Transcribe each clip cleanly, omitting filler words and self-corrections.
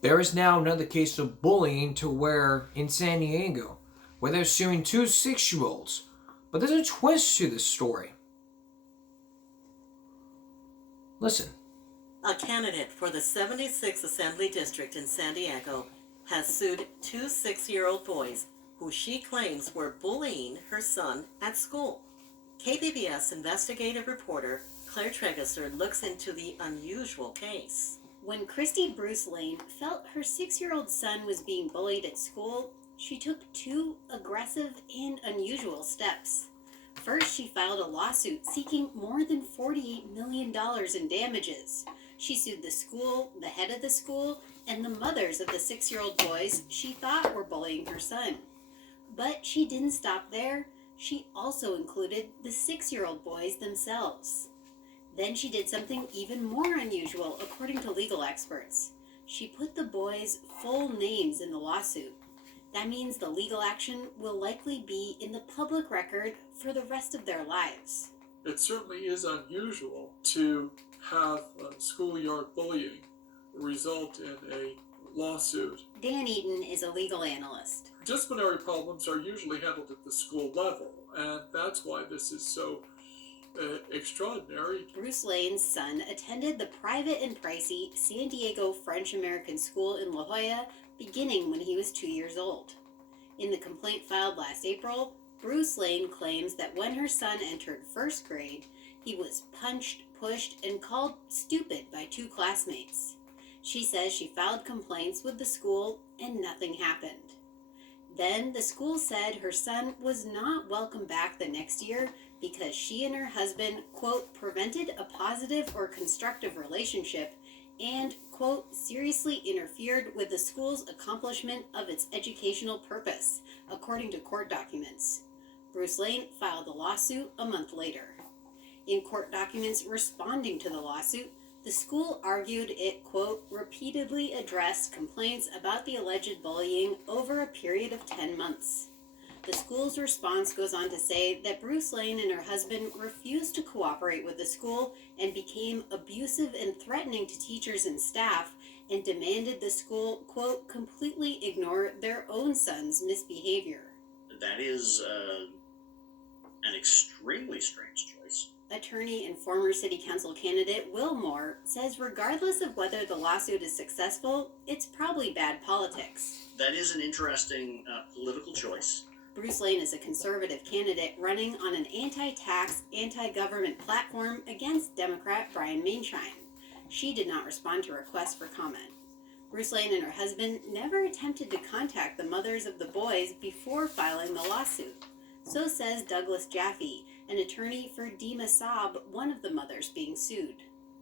There is now another case of bullying in San Diego, where they're suing two 6-year-olds. But there's a twist to this story. Listen. A candidate for the 76th Assembly District in San Diego has sued two 6-year-old boys who she claims were bullying her son at school. KPBS investigative reporter Claire Tregesser looks into the unusual case. When Christy Bruce Lane felt her 6-year-old son was being bullied at school, she took two aggressive and unusual steps. First, she filed a lawsuit seeking more than $48 million in damages. She sued the school, the head of the school, and the mothers of the 6-year-old boys she thought were bullying her son. But she didn't stop there. She also included the 6-year-old boys themselves. Then she did something even more unusual, according to legal experts. She put the boys' full names in the lawsuit. That means the legal action will likely be in the public record for the rest of their lives. It certainly is unusual to have schoolyard bullying result in a lawsuit. Dan Eaton is a legal analyst. Disciplinary problems are usually handled at the school level, and that's why this is so extraordinary. Bruce Lane's son attended the private and pricey San Diego French-American School in La Jolla beginning when he was 2 years old. In the complaint filed last April, Bruce Lane claims that when her son entered first grade, he was punched, pushed, and called stupid by two classmates. She says she filed complaints with the school and nothing happened. Then the school said her son was not welcome back the next year because she and her husband, quote, prevented a positive or constructive relationship and, quote, seriously interfered with the school's accomplishment of its educational purpose, according to court documents. Bruce Lane filed the lawsuit a month later. In court documents responding to the lawsuit, the school argued it, quote, repeatedly addressed complaints about the alleged bullying over a period of 10 months. The school's response goes on to say that Bruce Lane and her husband refused to cooperate with the school and became abusive and threatening to teachers and staff and demanded the school, quote, completely ignore their own son's misbehavior. That is an extremely strange choice. Attorney and former city council candidate Will Moore says regardless of whether the lawsuit is successful, it's probably bad politics. That is an interesting political choice. Bruce Lane is a conservative candidate running on an anti-tax, anti-government platform against Democrat Brian Mainshine. She did not respond to requests for comment. Bruce Lane and her husband never attempted to contact the mothers of the boys before filing the lawsuit. So says Douglas Jaffe, an attorney for Dima Saab, one of the mothers being sued.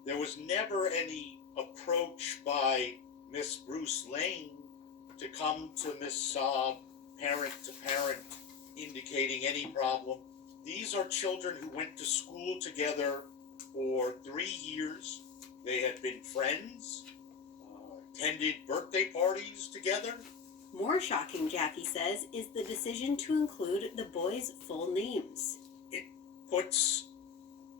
There was never any approach by Miss Bruce Lane to come to Miss Saab, parent to parent, indicating any problem. These are children who went to school together for 3 years. They had been friends, attended birthday parties together. More shocking, Jaffe says, is the decision to include the boys' full names. It puts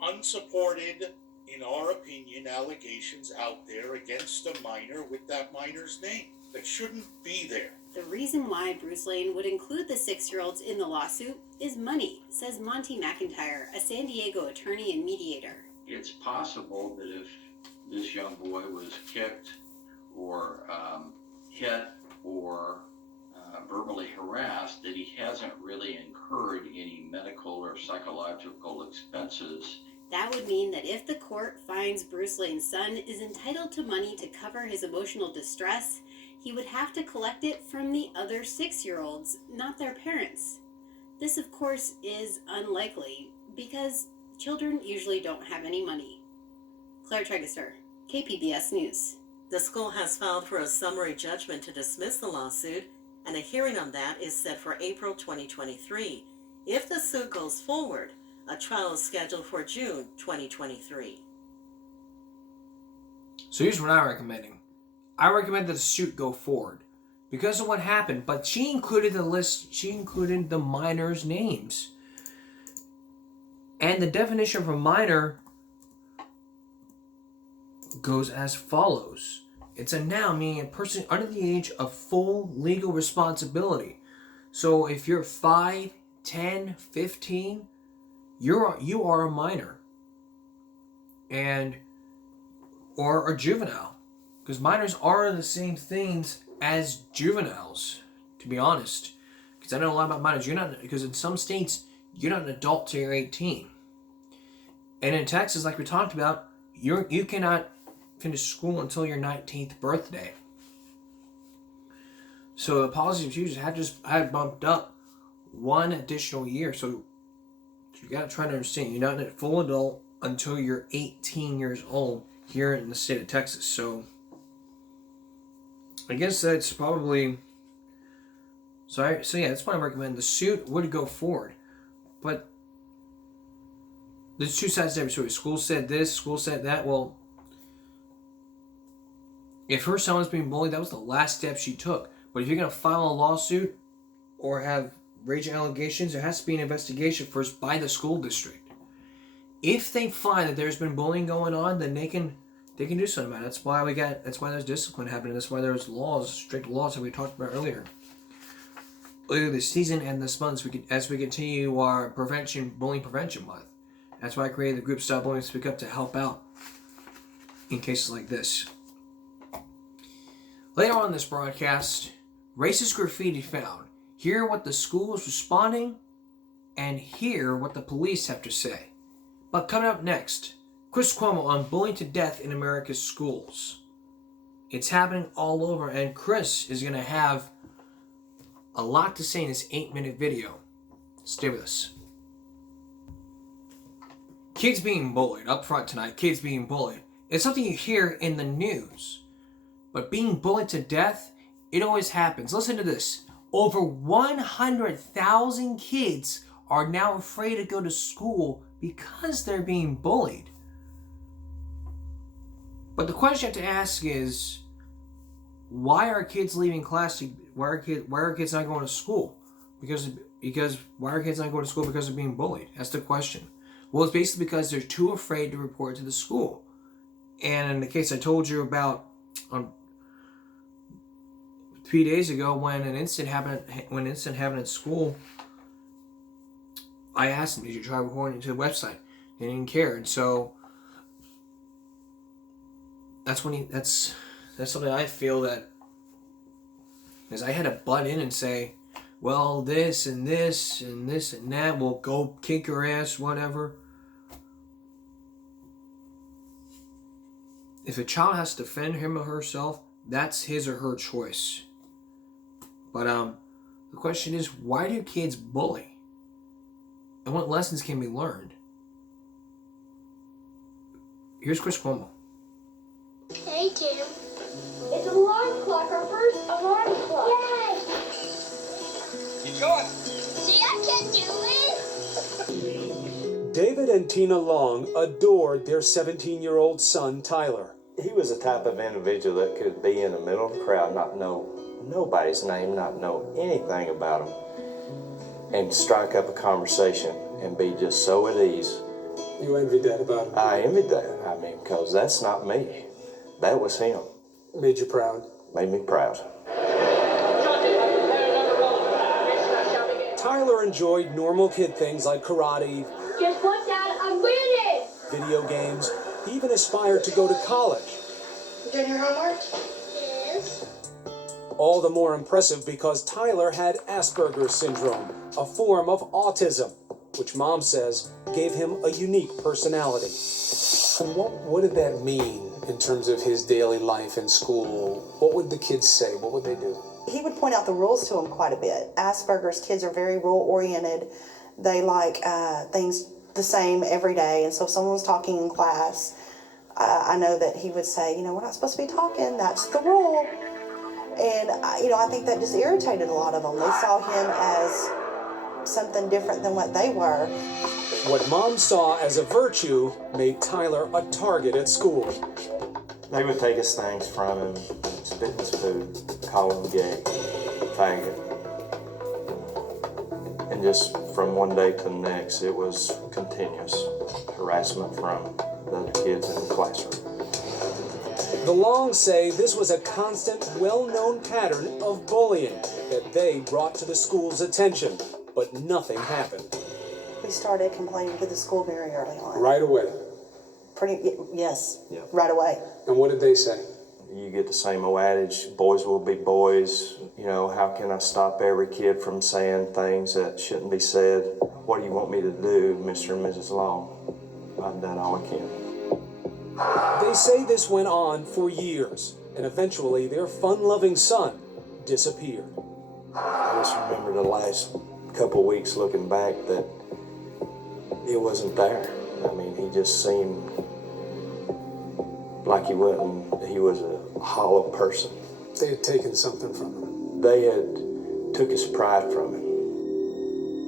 unsupported, in our opinion, allegations out there against a minor with that minor's name that shouldn't be there. The reason why Bruce Lane would include the 6-year-olds in the lawsuit is money, says Monty McIntyre, a San Diego attorney and mediator. It's possible that if this young boy was kicked or hit or verbally harassed, that he hasn't really incurred any medical or psychological expenses. That would mean that if the court finds Bruce Lane's son is entitled to money to cover his emotional distress, he would have to collect it from the other 6-year-olds, not their parents. This, of course, is unlikely because children usually don't have any money. Claire Tregesser, KPBS News. The school has filed for a summary judgment to dismiss the lawsuit, and a hearing on that is set for April 2023. If the suit goes forward, a trial is scheduled for June 2023. So here's what I'm recommending. I recommend that the suit go forward because of what happened, but she included the list, she included the minors' names. And the definition of a minor goes as follows. It's a noun, meaning a person under the age of full legal responsibility. So if you're 5, 10, 15, you are a minor. Or a juvenile. Because minors are the same things as juveniles, to be honest. Because I know a lot about minors. Because in some states, you're not an adult till you're 18. And in Texas, like we talked about, you cannot finish school until your 19th birthday. So the policy of choosers had bumped up 1 additional year. So you got to try to understand, you're not a full adult until you're 18 years old here in the state of Texas. So I guess that's probably... So yeah, that's why I recommend the suit would go forward. But there's two sides to every story. School said this, school said that. Well, if her son was being bullied, that was the last step she took. But if you're going to file a lawsuit or have raging allegations, there has to be an investigation first by the school district. If they find that there's been bullying going on, then they can do something about it. That's why there's discipline happening. That's why there's laws, strict laws that we talked about earlier this season and this month, as we continue our bullying prevention month. That's why I created the group Stop Bullying Speak Up to help out in cases like this. Later on in this broadcast, racist graffiti found. Hear what the school is responding and hear what the police have to say. But coming up next, Chris Cuomo on bullying to death in America's schools. It's happening all over, and Chris is going to have a lot to say in this 8-minute video. Stay with us. Kids being bullied. Up front tonight, kids being bullied. It's something you hear in the news. But being bullied to death, it always happens. Listen to this. Over 100,000 kids are now afraid to go to school because they're being bullied. But the question you have to ask is, why are kids leaving class? Why are kids not going to school? Because why are kids not going to school? Because they're being bullied. That's the question. Well, it's basically because they're too afraid to report to the school. And in the case I told you about 3 days ago, when an incident happened at school, I asked them, "Did you try reporting to the website?" They didn't care, and so that's something I feel that, because I had to butt in and say, well, this and this and this and that, will go kick your ass, whatever. If a child has to defend him or herself, that's his or her choice. But the question is, why do kids bully? And what lessons can be learned? Here's Chris Cuomo. Hey, Tim. It's alarm clock, our first alarm clock. Yay! Keep going. See, I can do it. David and Tina Long adored their 17-year-old son, Tyler. He was the type of individual that could be in the middle of the crowd, not know nobody's name, not know anything about him, and strike up a conversation and be just so at ease. You envied that about him? I envied that. I mean, because that's not me. That was him. Made you proud? Made me proud. Tyler enjoyed normal kid things like karate. Guess what, Dad? I'm winning! Video games. He even aspired to go to college. You doing your homework? Yes. All the more impressive because Tyler had Asperger's syndrome, a form of autism, which Mom says gave him a unique personality. And what did that mean in terms of his daily life in school? What would the kids say? What would they do? He would point out the rules to him quite a bit. Asperger's kids are very rule-oriented. They like things the same every day. And so if someone was talking in class, I know that he would say, we're not supposed to be talking. That's the rule. And, I think that just irritated a lot of them. They saw him as something different than what they were. What Mom saw as a virtue made Tyler a target at school. They would take his things from him, spit in his food, call him gay, faggot. And just from one day to the next, it was continuous harassment from the other kids in the classroom. The Longs say this was a constant, well-known pattern of bullying that they brought to the school's attention, but nothing happened. We started complaining to the school very early on. Right away. Yes, Yeah. right away. And what did they say? You get the same old adage, boys will be boys. You know, how can I stop every kid from saying things that shouldn't be said? What do you want me to do, Mr. and Mrs. Long? I've done all I can. They say this went on for years, and eventually their fun-loving son disappeared. I just remember the last couple of weeks looking back that it wasn't there. I mean, he just seemed like he was a hollow person. They had taken something from him. They had took his pride from him.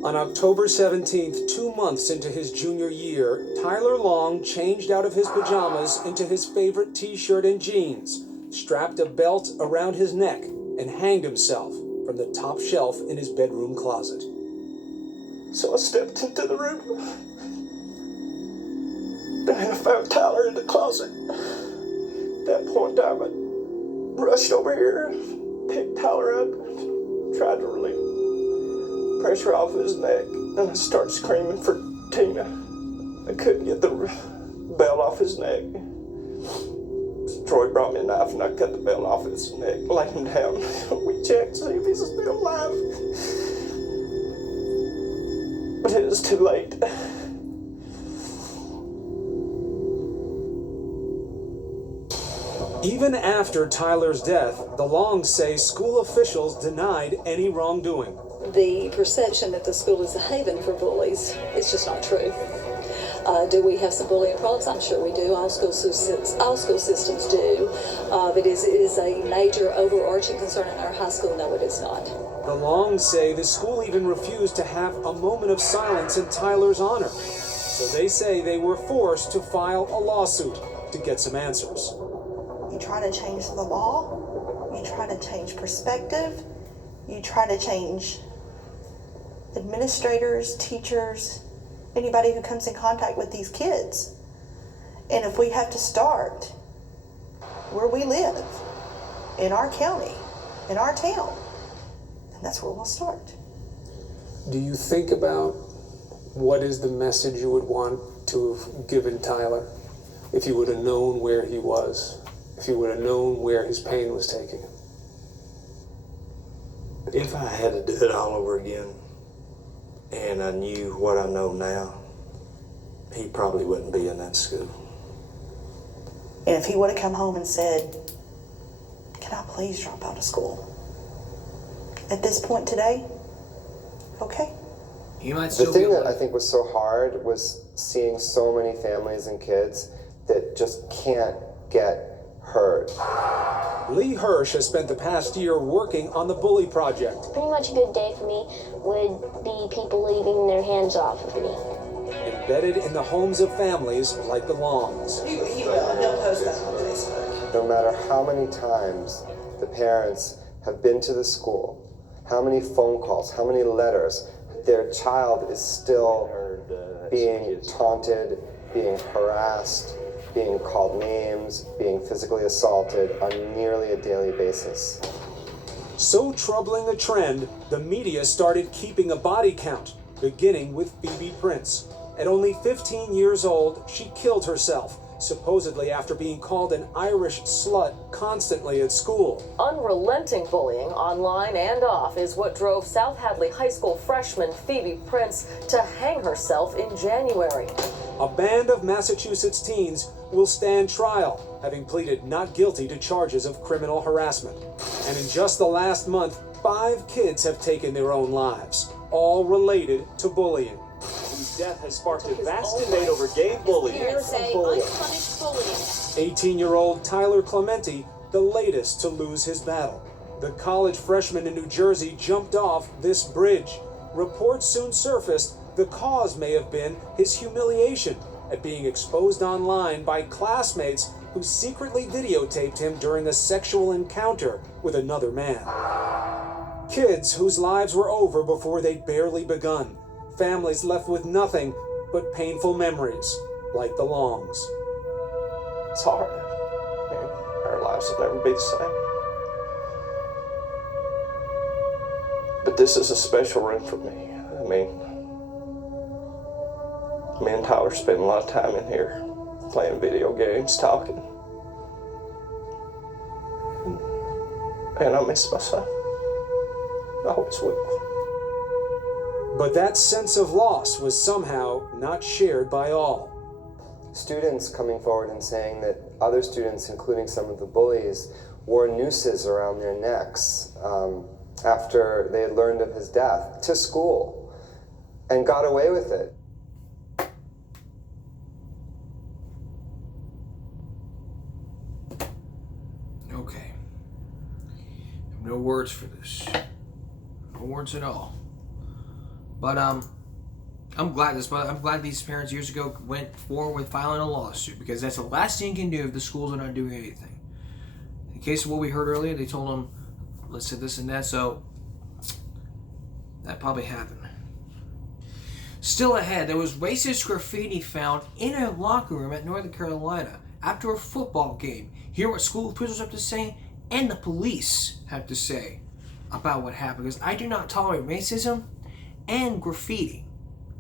On October 17th, 2 months into his junior year, Tyler Long changed out of his pajamas into his favorite t-shirt and jeans, strapped a belt around his neck, and hanged himself from the top shelf in his bedroom closet. So I stepped into the room, and I found Tyler in the closet. At that point in time, I rushed over here, picked Tyler up, tried to relieve pressure off his neck, and I started screaming for Tina. I couldn't get the belt off his neck. Troy brought me a knife and I cut the belt off his neck, laid him down. We checked to see if he's still alive. But it was too late. Even after Tyler's death, the Longs say school officials denied any wrongdoing. The perception that the school is a haven for bullies is just not true. Do we have some bullying problems? I'm sure we do. All school systems do. But it is a major overarching concern in our high school? No, it is not. The Longs say the school even refused to have a moment of silence in Tyler's honor. So they say they were forced to file a lawsuit to get some answers. You try to change the law, you try to change perspective, you try to change administrators, teachers, anybody who comes in contact with these kids. And if we have to start where we live, in our county, in our town, then that's where we'll start. Do you think about what is the message you would want to have given Tyler if you would have known where he was, if you would have known where his pain was taking him? If I had to do it all over again, and I knew what I know now, he probably wouldn't be in that school. And if he would have come home and said, "Can I please drop out of school?" At this point today, okay. He might still The thing be that I think was so hard was seeing so many families and kids that just can't get heard. Lee Hirsch has spent the past year working on the Bully Project. Pretty much a good day for me would be people leaving their hands off of me. Embedded in the homes of families like the Longs. He'll post that on Facebook. No matter how many times the parents have been to the school, how many phone calls, how many letters, their child is still being taunted, being harassed, being called names, being physically assaulted on nearly a daily basis. So troubling a trend, the media started keeping a body count, beginning with Phoebe Prince. At only 15 years old, she killed herself, supposedly after being called an Irish slut constantly at school. Unrelenting bullying, online and off, is what drove South Hadley High School freshman Phoebe Prince to hang herself in January. A band of Massachusetts teens will stand trial, having pleaded not guilty to charges of criminal harassment. And in just the last month, 5 kids have taken their own lives, all related to bullying. Whose death has sparked a vast debate over gay bullying. 18-year-old Tyler Clementi, the latest to lose his battle. The college freshman in New Jersey jumped off this bridge. Reports soon surfaced the cause may have been his humiliation at being exposed online by classmates who secretly videotaped him during a sexual encounter with another man. Kids whose lives were over before they'd barely begun. Families left with nothing but painful memories, like the Longs. It's hard. I our lives will never be the same. But this is a special room for me. I mean, me and Tyler spend a lot of time in here playing video games, talking. And I miss my son. I always will. But that sense of loss was somehow not shared by all. Students coming forward and saying that other students, including some of the bullies, wore nooses around their necks after they had learned of his death to school and got away with it. Okay. No words for this. No words at all. But I'm glad these parents years ago went forward with filing a lawsuit, because that's the last thing you can do if the schools are not doing anything. In case of what we heard earlier, they told them, let's say this and that, so that probably happened. Still ahead, there was racist graffiti found in a locker room at North Carolina after a football game. Hear what school officials have to say and the police have to say about what happened, because I do not tolerate racism and graffiti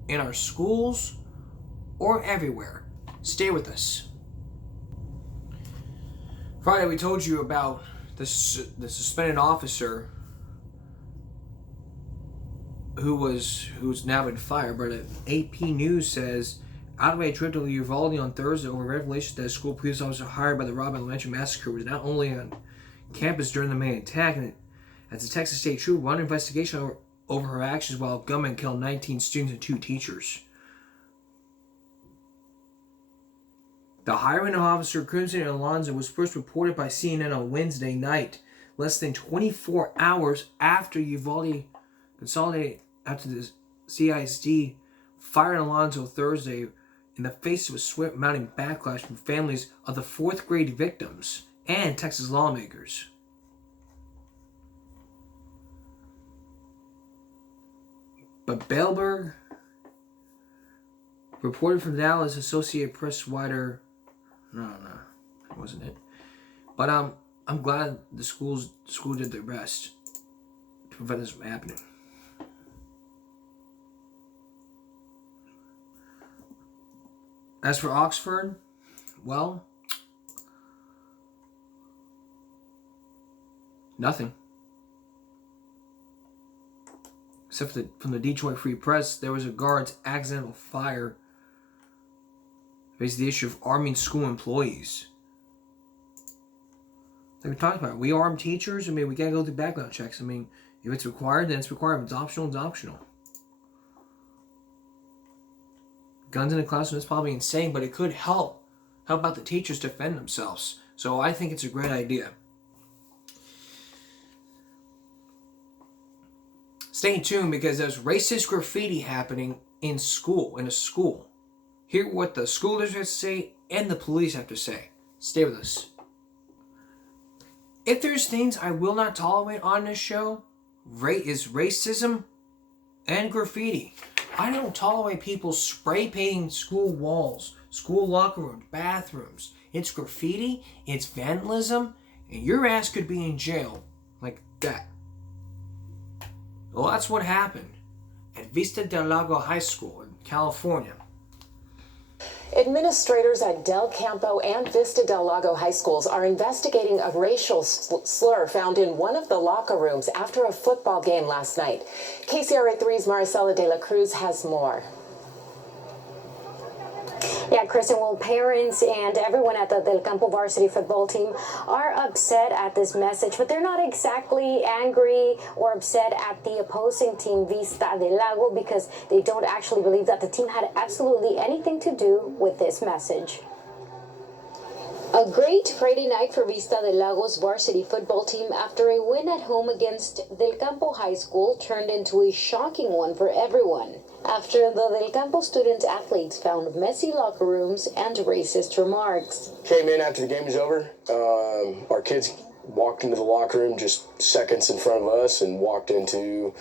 in our schools or everywhere. Stay with us. Friday, we told you about the suspended officer who's now been fired, but AP News says, out of a trip to Uvalde on Thursday over revelations that a school police officer hired by the Robin Elementary Massacre was not only on campus during the main attack, and as the Texas State Trooper run an investigation over her actions while gunmen killed 19 students and 2 teachers. The hiring of Officer Crimson Alonzo was first reported by CNN on Wednesday night, less than 24 hours after Uvalde Consolidated, after the CISD fired Alonzo Thursday in the face of a swift mounting backlash from families of the 4th grade victims and Texas lawmakers. But Bellberg reported from Dallas, Associated Press writer. No, that wasn't it. But I'm glad the school did their best to prevent this from happening. As for Oxford, well, nothing. Except from the Detroit Free Press, there was a guard's accidental fire. Raised the issue of arming school employees. Like we talked about, we arm teachers. I mean, we gotta go through background checks. I mean, if it's required, then it's required. If it's optional, it's optional. Guns in the classroom is probably insane, but it could help out the teachers defend themselves. So I think it's a great idea. Stay tuned, because there's racist graffiti happening in a school. Hear what the school district has to say and the police have to say. Stay with us. If there's things I will not tolerate on this show, is racism and graffiti. I don't tolerate people spray painting school walls, school locker rooms, bathrooms. It's graffiti, it's vandalism, and your ass could be in jail like that. Well, that's what happened at Vista del Lago High School in California. Administrators at Del Campo and Vista del Lago high schools are investigating a racial slur found in one of the locker rooms after a football game last night. KCRA 3's Maricela de la Cruz has more. Yeah, Kristen, well, parents and everyone at the Del Campo varsity football team are upset at this message, but they're not exactly angry or upset at the opposing team, Vista del Lago, because they don't actually believe that the team had absolutely anything to do with this message. A great Friday night for Vista del Lago's varsity football team after a win at home against Del Campo High School turned into a shocking one for everyone, after the Del Campo student-athletes found messy locker rooms and racist remarks. Came in after the game was over. Our kids walked into the locker room just seconds in front of us and walked into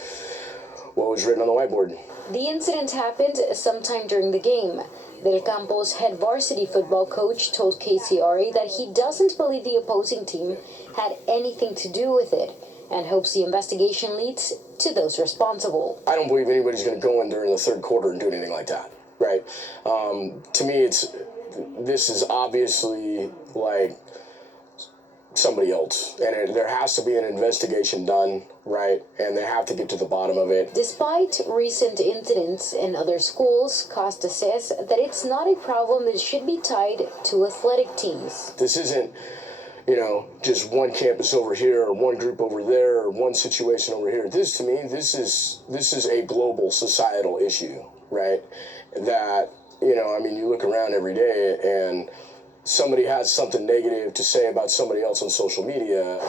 what was written on the whiteboard. The incident happened sometime during the game. Del Campo's head varsity football coach told KCRA that he doesn't believe the opposing team had anything to do with it and hopes the investigation leads to those responsible. I don't believe anybody's going to go in during the third quarter and do anything like that, right? To me, this is obviously like somebody else, and there has to be an investigation done, right? And they have to get to the bottom of it. Despite recent incidents in other schools, Costa says that it's not a problem that should be tied to athletic teams. This isn't, just one campus over here or one group over there or one situation over here. This, to me, this is a global societal issue, right? That, you look around every day and somebody has something negative to say about somebody else on social media.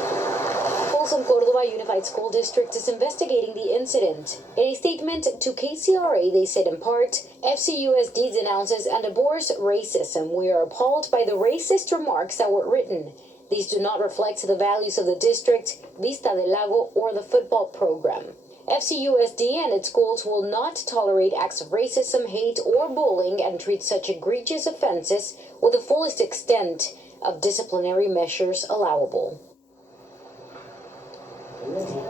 Folsom Cordova Unified School District is investigating the incident. In a statement to KCRA, they said in part, FCUSD denounces and abhors racism. We are appalled by the racist remarks that were written. These do not reflect the values of the district, Vista del Lago, or the football program. FCUSD and its schools will not tolerate acts of racism, hate, or bullying and treat such egregious offenses with the fullest extent of disciplinary measures allowable.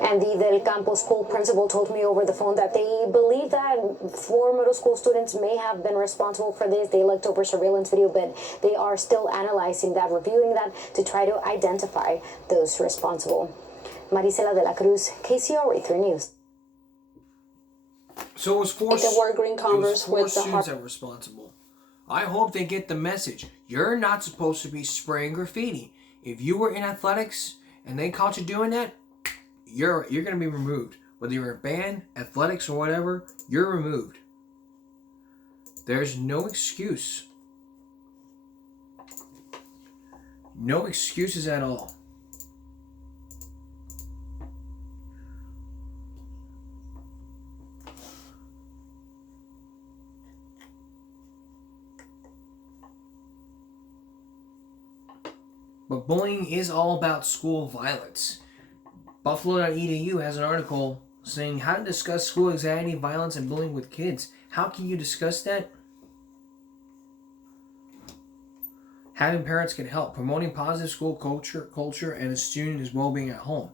And the Del Campo school principal told me over the phone that they believe that 4 middle school students may have been responsible for this. They looked over surveillance video, but they are still analyzing that, reviewing that to try to identify those responsible. Marisela de la Cruz, KCRA 3 News. So it was four They wore green Converse with the students that were responsible. I hope they get the message. You're not supposed to be spraying graffiti. If you were in athletics and they caught you doing that, you're going to be removed. Whether you're in band, athletics, or whatever, you're removed. There's no excuse. No excuses at all. But bullying is all about school violence. Buffalo.edu has an article saying how to discuss school anxiety, violence, and bullying with kids. How can you discuss that? Having parents can help. Promoting positive school culture and a student's well-being at home.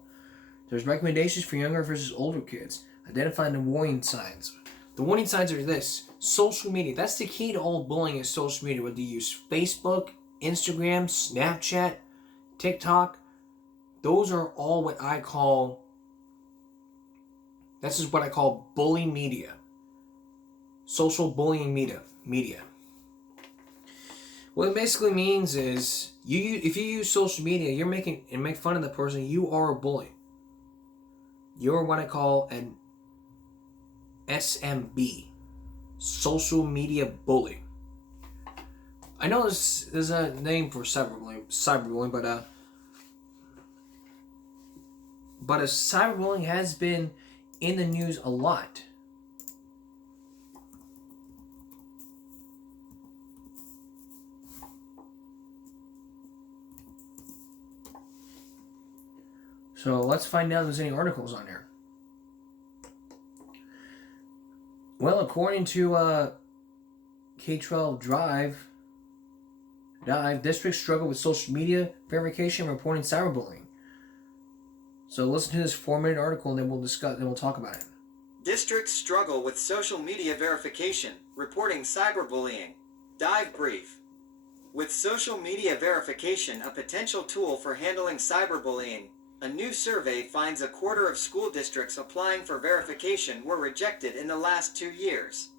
There's recommendations for younger versus older kids. Identify the warning signs. The warning signs are this. Social media. That's the key to all bullying is social media. Whether you use Facebook, Instagram, Snapchat, TikTok, those are all what I call, this is what I call bully media. Social bullying media. What it basically means is, if you use social media, you're make fun of the person, you are a bully. You're what I call an SMB. Social media bully. I know there's a name for cyberbullying, but cyberbullying has been in the news a lot. So let's find out if there's any articles on there. Well, according to K-12 Dive, districts struggle with social media verification and reporting cyberbullying. So listen to this 4-minute article and then we'll talk about it. Districts struggle with social media verification, reporting cyberbullying. Dive brief. With social media verification a potential tool for handling cyberbullying, a new survey finds a quarter of school districts applying for verification were rejected in the last 2 years.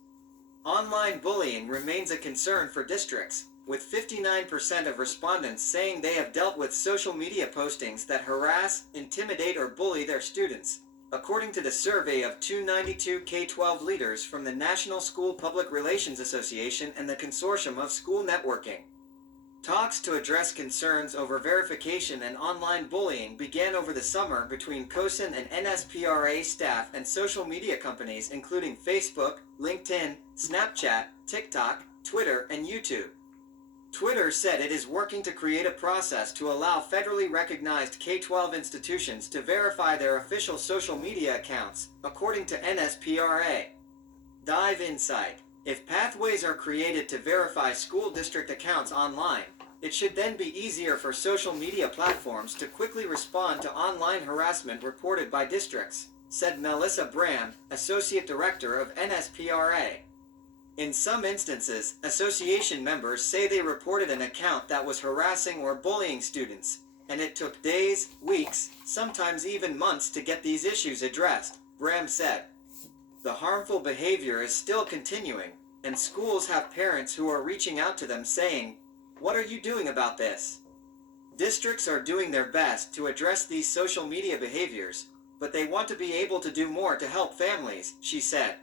Online bullying remains a concern for districts, with 59% of respondents saying they have dealt with social media postings that harass, intimidate, or bully their students, according to the survey of 292 K-12 leaders from the National School Public Relations Association and the Consortium of School Networking. Talks to address concerns over verification and online bullying began over the summer between COSIN and NSPRA staff and social media companies including Facebook, LinkedIn, Snapchat, TikTok, Twitter, and YouTube. Twitter said it is working to create a process to allow federally recognized K-12 institutions to verify their official social media accounts, according to NSPRA. Dive Insight. If pathways are created to verify school district accounts online, it should then be easier for social media platforms to quickly respond to online harassment reported by districts, said Melissa Bram, Associate Director of NSPRA. In some instances, association members say they reported an account that was harassing or bullying students, and it took days, weeks, sometimes even months to get these issues addressed, Bram said. The harmful behavior is still continuing, and schools have parents who are reaching out to them saying, "What are you doing about this?" Districts are doing their best to address these social media behaviors, but they want to be able to do more to help families, she said.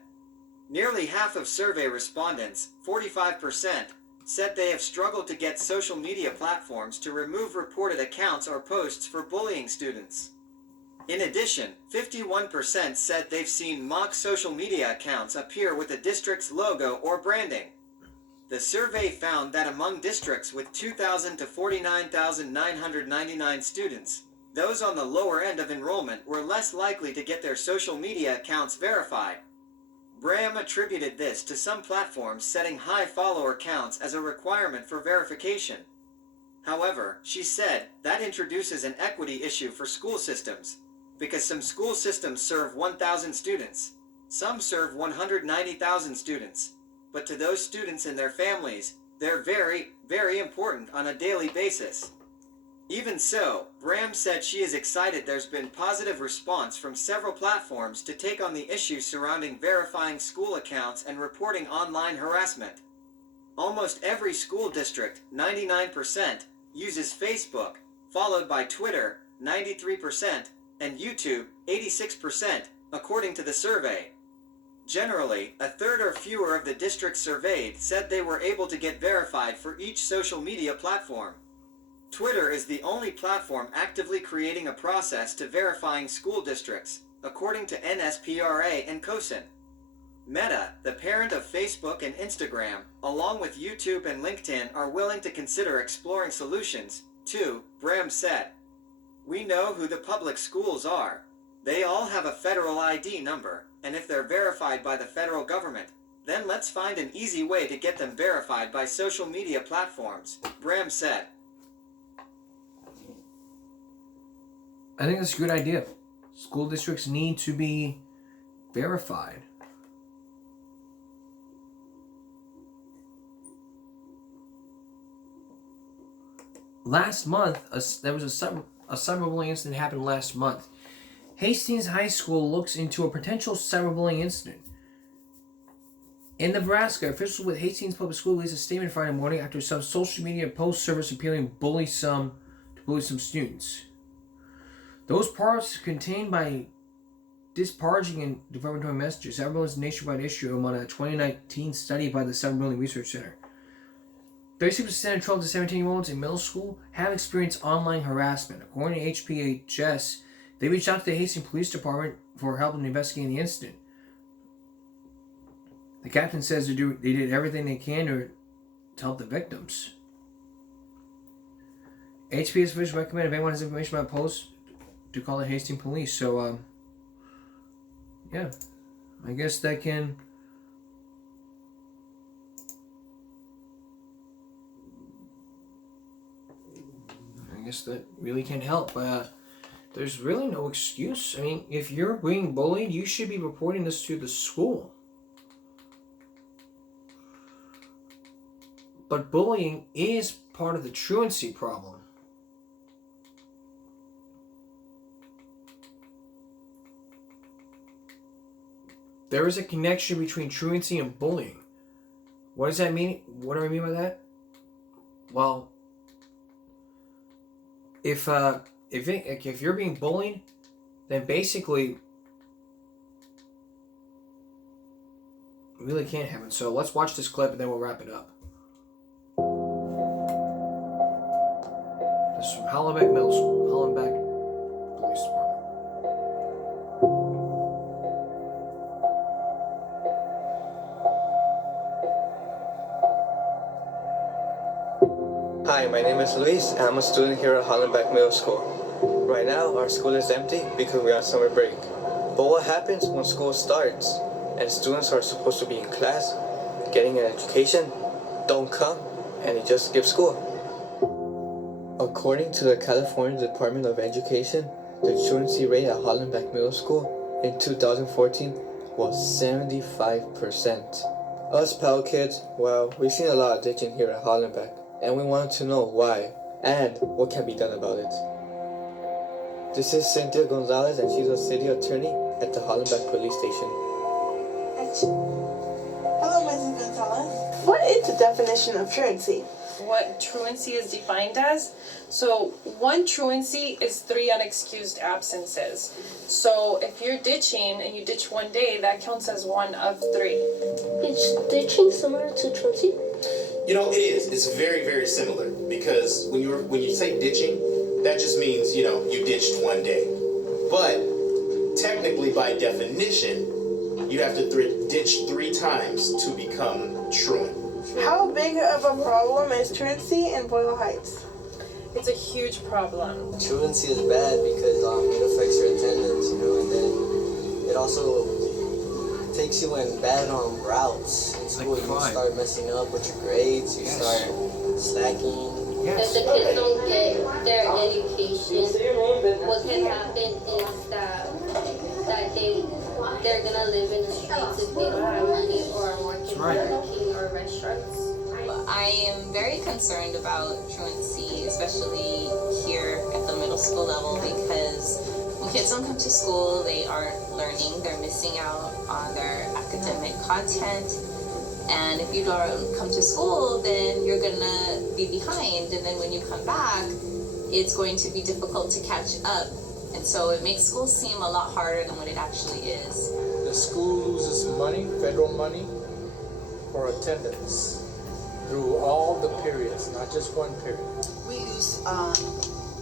Nearly half of survey respondents, 45%, said they have struggled to get social media platforms to remove reported accounts or posts for bullying students. In addition, 51% said they've seen mock social media accounts appear with the district's logo or branding. The survey found that among districts with 2,000 to 49,999 students, those on the lower end of enrollment were less likely to get their social media accounts verified. Bram attributed this to some platforms setting high follower counts as a requirement for verification. However, she said that introduces an equity issue for school systems, because some school systems serve 1,000 students, some serve 190,000 students, but to those students and their families, they're very, very important on a daily basis. Even so, Bram said she is excited there's been positive response from several platforms to take on the issues surrounding verifying school accounts and reporting online harassment. Almost every school district, 99%, uses Facebook, followed by Twitter, 93%, and YouTube, 86%, according to the survey. Generally, a third or fewer of the districts surveyed said they were able to get verified for each social media platform. Twitter is the only platform actively creating a process to verifying school districts, according to NSPRA and COSIN. Meta, the parent of Facebook and Instagram, along with YouTube and LinkedIn, are willing to consider exploring solutions, too, Bram said. We know who the public schools are. They all have a federal ID number, and if they're verified by the federal government, then let's find an easy way to get them verified by social media platforms, Bram said. I think that's a good idea. School districts need to be verified. Last month, there was a cyberbullying incident happened last month. Hastings High School looks into a potential cyberbullying incident. In Nebraska, officials with Hastings Public School released a statement Friday morning after some social media post service appealing to bully some students. Those parts contained by disparaging and defamatory messages. Cyberbullying is a nationwide issue among a 2019 study by the Cyberbullying Research Center. 36% of 12 to 17-year-olds in middle school have experienced online harassment. According to HPHS, they reached out to the Hastings Police Department for help in investigating the incident. The captain says they did everything they can to help the victims. HPS officials recommend if anyone has information about posts to call the Hastings Police. So, yeah, I guess that can. I guess that really can help. There's really no excuse. I mean, if you're being bullied, you should be reporting this to the school. But bullying is part of the truancy problem. There is a connection between truancy and bullying. What does that mean? What do I mean by that? Well, if you're being bullied, then basically it really can't happen. So let's watch this clip and then we'll wrap it up. This is from Hollenbeck Middle School, Hollenbeck Police Department. Hi, my name is Luis, and I'm a student here at Hollenbeck Middle School. Right now, our school is empty because we're on summer break. But what happens when school starts and students are supposed to be in class? getting an education don't come and they just skip school. According to the California Department of Education, the truancy rate at Hollenbeck Middle School in 2014 was 75%. Us Pell kids, well, we've seen a lot of ditching here at Hollenbeck, and we wanted to know why and what can be done about it. This is Cynthia Gonzalez, and she's a city attorney at the Hollenbeck Police Station. Hello, Mrs. Gonzalez. What is the definition of truancy? What truancy is defined as? So one truancy is 3 unexcused absences. So if you're ditching and you ditch one day, that counts as 1 of 3. Is ditching similar to truancy? You know, it is. It's very, very similar because when you say ditching, that just means, you know, you ditched one day. But technically, by definition, you have to ditch 3 times to become truant. How big of a problem is truancy in Boyle Heights? It's a huge problem. Truancy is bad because it affects your attendance, you know, and then it also takes you in bad routes in school. You start messing up with your grades, you start slacking. If the kids don't get their education, what can happen is that they're gonna live in the streets if they don't have money or work in Burger King or restaurants. I am very concerned about truancy, especially here at the middle school level, because when kids don't come to school, they aren't learning, they're missing out on their academic content. And if you don't come to school, then you're gonna be behind, and then when you come back, it's going to be difficult to catch up. And so it makes school seem a lot harder than what it actually is. The school loses money, federal money, for attendance through all the periods, not just one period. We use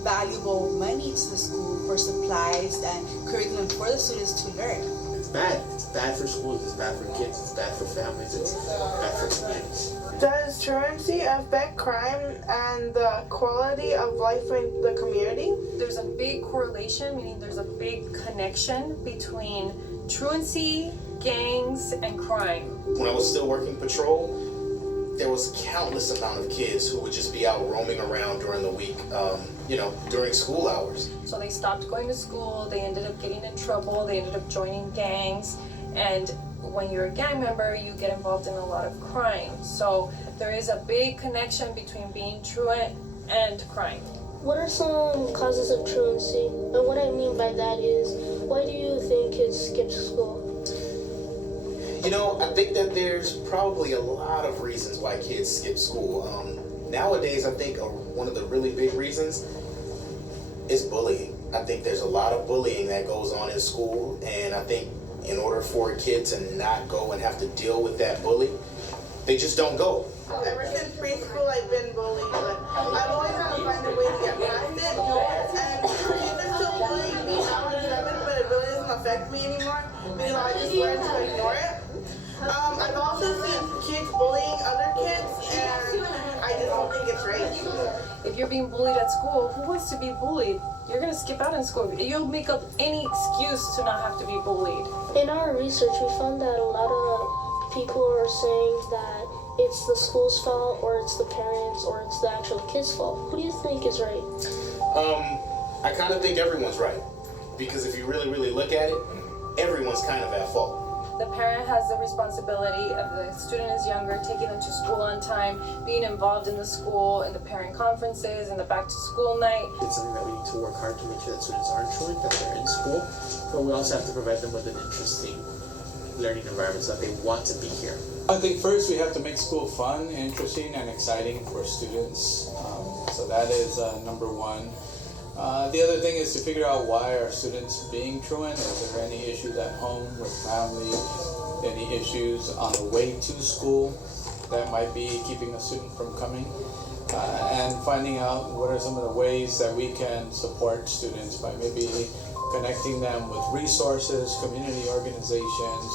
valuable money to the school for supplies and curriculum for the students to learn. It's bad. It's bad for schools, it's bad for kids, it's bad for families, it's bad for communities. Does truancy affect crime and the quality of life in the community? There's a big correlation, meaning there's a big connection between truancy, gangs, and crime. When I was still working patrol, there was countless amount of kids who would just be out roaming around during the week, during school hours. So they stopped going to school, they ended up getting in trouble, they ended up joining gangs, and when you're a gang member, you get involved in a lot of crime. So there is a big connection between being truant and crime. What are some causes of truancy? And what I mean by that is, why do you think kids skip school? You know, I think that there's probably a lot of reasons why kids skip school. Nowadays, I think one of the really big reasons is bullying. I think there's a lot of bullying that goes on in school, and I think in order for a kid to not go and have to deal with that bully, they just don't go. Ever since preschool, I've been bullied, but I've always had to find a way to get past it. And kids are still bullying me now in 7, but it really doesn't affect me anymore because I just learned to ignore it. I've also seen kids bullying other kids, and I just don't think it's right. If you're being bullied at school, who wants to be bullied? You're gonna skip out in school. You'll make up any excuse to not have to be bullied. In our research, we found that a lot of people are saying that it's the school's fault, or it's the parents, or it's the actual kid's fault. Who do you think is right? I kind of think everyone's right. Because if you really, really look at it, everyone's kind of at fault. The parent has the responsibility of the student is younger, taking them to school on time, being involved in the school, in the parent conferences, in the back to school night. It's something that we need to work hard to make sure that students aren't truant, that they're in school, but we also have to provide them with an interesting learning environment so that they want to be here. I think first we have to make school fun, interesting, and exciting for students. So that is number one. The other thing is to figure out why are students being truant. Is there any issues at home with family? Any issues on the way to school that might be keeping a student from coming? And finding out what are some of the ways that we can support students by maybe connecting them with resources, community organizations,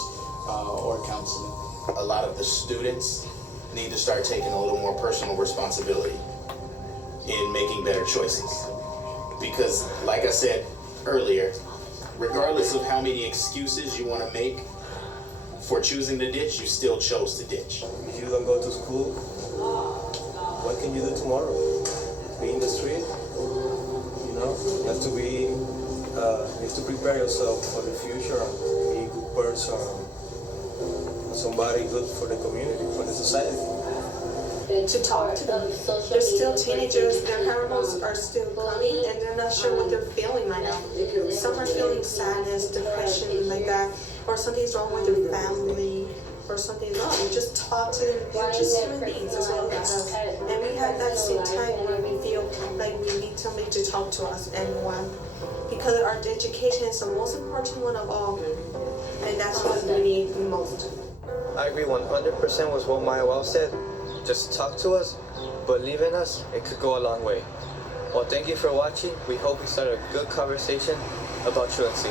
or counseling. A lot of the students need to start taking a little more personal responsibility in making better choices. Because, like I said earlier, regardless of how many excuses you want to make for choosing to ditch, you still chose to ditch. If you don't go to school, what can you do tomorrow? Be in the street? You know, you have to be, you have to prepare yourself for the future and be a good person, somebody good for the community, for the society. To talk to them. They're still teenagers, their hormones are still coming, and they're not sure what they're feeling right now. Some are feeling sadness, depression, like that, or something's wrong with their family, or something's wrong. We just talk to them. They're just human beings as well as us. And we have that same time where we feel like we need somebody to talk to us and why. Because our education is the most important one of all, and that's what we need the most. I agree 100% with what Maya Well said. Just talk to us, believe in us, it could go a long way. Well, thank you for watching. We hope we started a good conversation about truancy.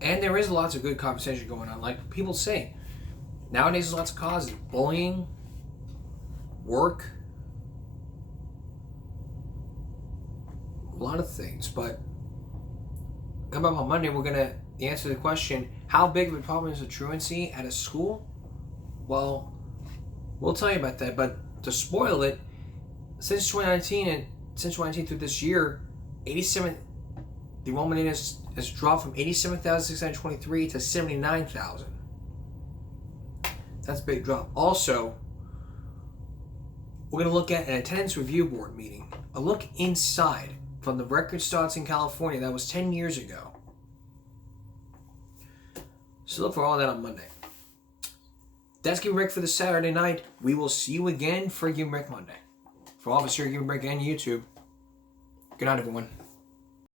And there is lots of good conversation going on. Like people say, nowadays there's lots of causes. Bullying, work, a lot of things. But coming up on Monday, we're going to answer the question, how big of a problem is the truancy at a school? Well, we'll tell you about that. But to spoil it, since 2019 through this year, the enrollment rate has dropped from 87,623 to 79,000. That's a big drop. Also, we're going to look at an attendance review board meeting. A look inside from the record starts in California. That was 10 years ago. So look for all that on Monday. That's Give Me Rick for the Saturday night. We will see you again for Give Me Rick Monday. For all of us here at Give Me Rick and YouTube, good night, everyone.